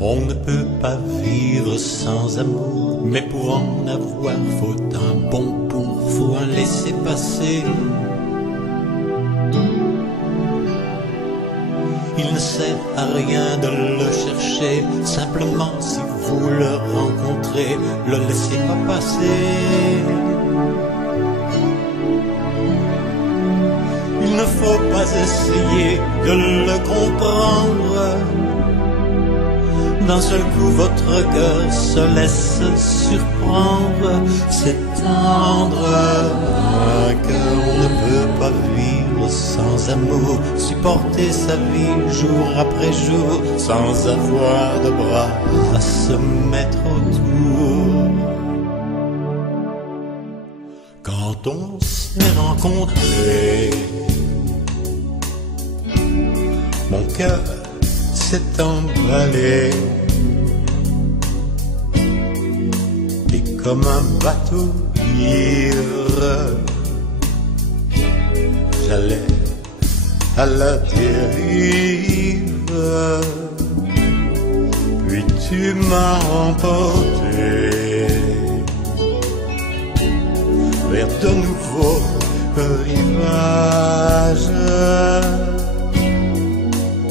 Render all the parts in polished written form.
On ne peut pas vivre sans amour, mais pour en avoir faut un bon pour, faut un laisser passer. Il ne sert à rien de le chercher, simplement si vous le rencontrez, le laissez pas passer. Il ne faut pas essayer de le comprendre. D'un seul coup votre cœur se laisse surprendre. C'est tendre car on ne peut pas vivre sans amour, supporter sa vie jour après jour sans avoir de bras à se mettre autour. Quand on s'est rencontrés, mon cœur s'est emballé et comme un bateau ivre, j'allais à la dérive. Puis tu m'as emporté vers de nouveaux rivages.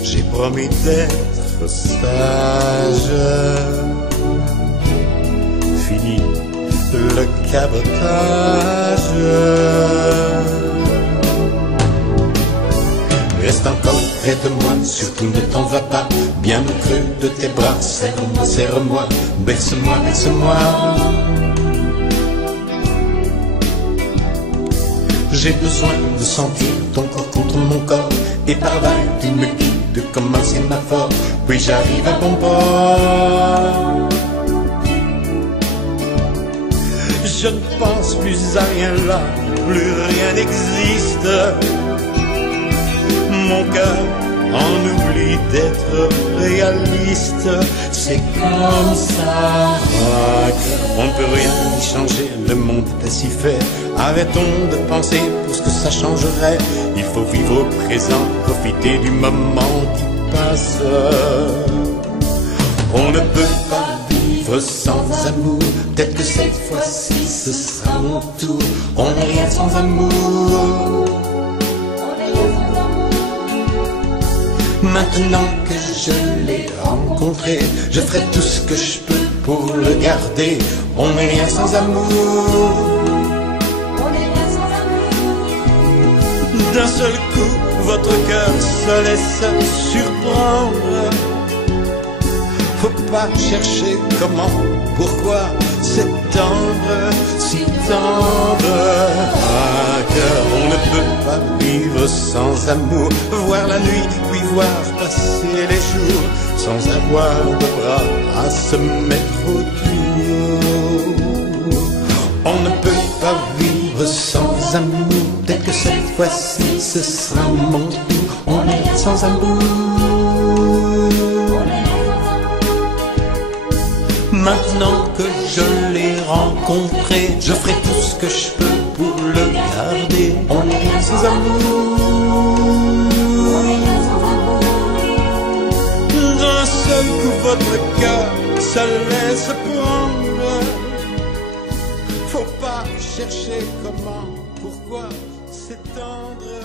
J'ai promis d'être sage. Fini le cabotage. Reste encore près de moi, surtout ne t'en va pas. Bien au creux de tes bras, serre-moi, serre-moi, berce-moi, berce-moi. J'ai besoin de sentir ton corps contre mon corps, et par là tu me guides comme un sémaphore, puis j'arrive à bon port. Je ne pense plus à rien là, plus rien n'existe. Mon cœur en oublie d'être réaliste. C'est comme ça. On ne peut rien y changer, le monde est si fait. Arrêtons de penser pour ce que ça changerait. Il faut vivre au présent, profiter du moment qui passe. On ne peut pas vivre sans amour. Peut-être que cette fois-ci ce sera mon tour. On n'est rien sans amour. Maintenant que je l'ai rencontré, je ferai tout ce que je peux pour le garder. On n'est rien sans amour. D'un seul coup, votre cœur se laisse surprendre. Faut pas chercher comment, pourquoi, c'est tendre, si tendre. Ah, car on ne peut pas vivre sans amour. Voir la nuit, puis voir passer les jours, sans avoir de bras à se mettre autour. On ne peut pas vivre sans amour. Peut-être que cette fois-ci ce sera mon tour. On est sans amour. Maintenant que je l'ai rencontré, je ferai tout ce que je peux pour le garder. On n'est rien sans amour. D'un seul coup votre cœur se laisse prendre. Faut pas chercher comment, pourquoi, c'est tendre.